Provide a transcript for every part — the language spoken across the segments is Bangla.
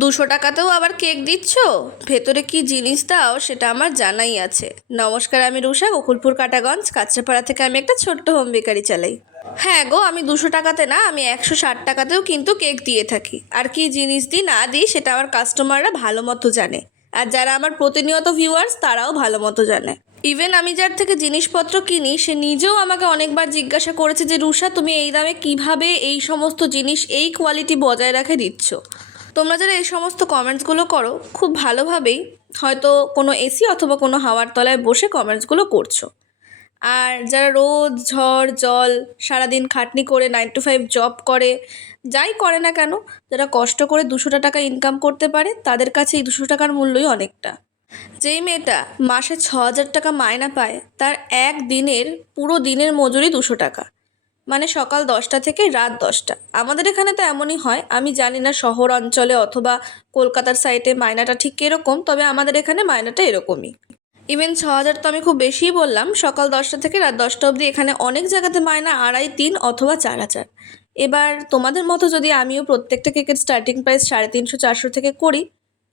200 টাকাতেও আবার কেক দিচ্ছ? ভেতরে কি জিনিস দাও সেটা আমার জানাই আছে। নমস্কার, আমি রুষা, গোকুলপুর কাটাগঞ্জ কাঁচরাপাড়া থেকে আমি একটা ছোট্ট হোম বেকারি চালাই। হ্যাঁ গো, আমি 200 টাকাতে না, আমি 160 টাকাতেও কিন্তু কেক দিয়ে থাকি। আর কি জিনিস দিই না দিই সেটা আমার কাস্টমাররা ভালো মতো জানে। আর যারা আমার প্রতিনিয়ত ভিউয়ার্স তারাও ভালো মতো জানে। ইভেন আমি যার থেকে জিনিসপত্র কিনি সে নিজেও আমাকে অনেকবার জিজ্ঞাসা করেছে যে রুষা, তুমি এই দামে কিভাবে এই সমস্ত জিনিস এই কোয়ালিটি বজায় রেখে দিচ্ছ। তোমরা যারা এই সমস্ত কমেন্টসগুলো করো খুব ভালোভাবেই হয়তো কোনো এসি অথবা কোনো হাওয়ার তলায় বসে কমেন্টসগুলো করছো। আর যারা রোদ ঝড় জল সারাদিন খাটনি করে 9 to 5 জব করে, যাই করে না কেন, যারা কষ্ট করে 200 টাকা ইনকাম করতে পারে তাদের কাছে এই 200 টাকার মূল্যই অনেকটা। যেই মেয়েটা মাসে 6,000 টাকা মায়না পায় তার এক দিনের পুরো দিনের মজুরি 200 টাকা, মানে সকাল 10টা থেকে রাত 10টা। আমাদের এখানে তো এমনই হয়, আমি জানি না শহর অঞ্চলে অথবা কলকাতার সাইডে মায়নাটা ঠিক এরকম, তবে আমাদের এখানে মায়নাটা এরকমই। ইভেন 6,000 তো আমি খুব বেশিই বললাম। সকাল 10টা থেকে রাত 10টা অবধি এখানে অনেক জায়গাতে মায়না 2.5, 3 অথবা 4,000। এবার তোমাদের মতো যদি আমিও প্রত্যেকটা কেকের স্টার্টিং প্রাইস 350, 400 থেকে করি,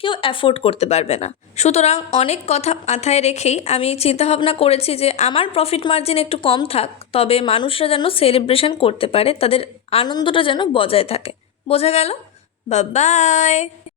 কেউ অ্যাফোর্ড করতে পারবে না। সুতরাং অনেক কথা মাথায় রেখেই আমি চিন্তাভাবনা করেছি যে আমার প্রফিট মার্জিন একটু কম থাক, তবে মানুষরা যেন সেলিব্রেশন করতে পারে, তাদের আনন্দটা যেন বজায় থাকে। বোঝা গেল? Bye bye.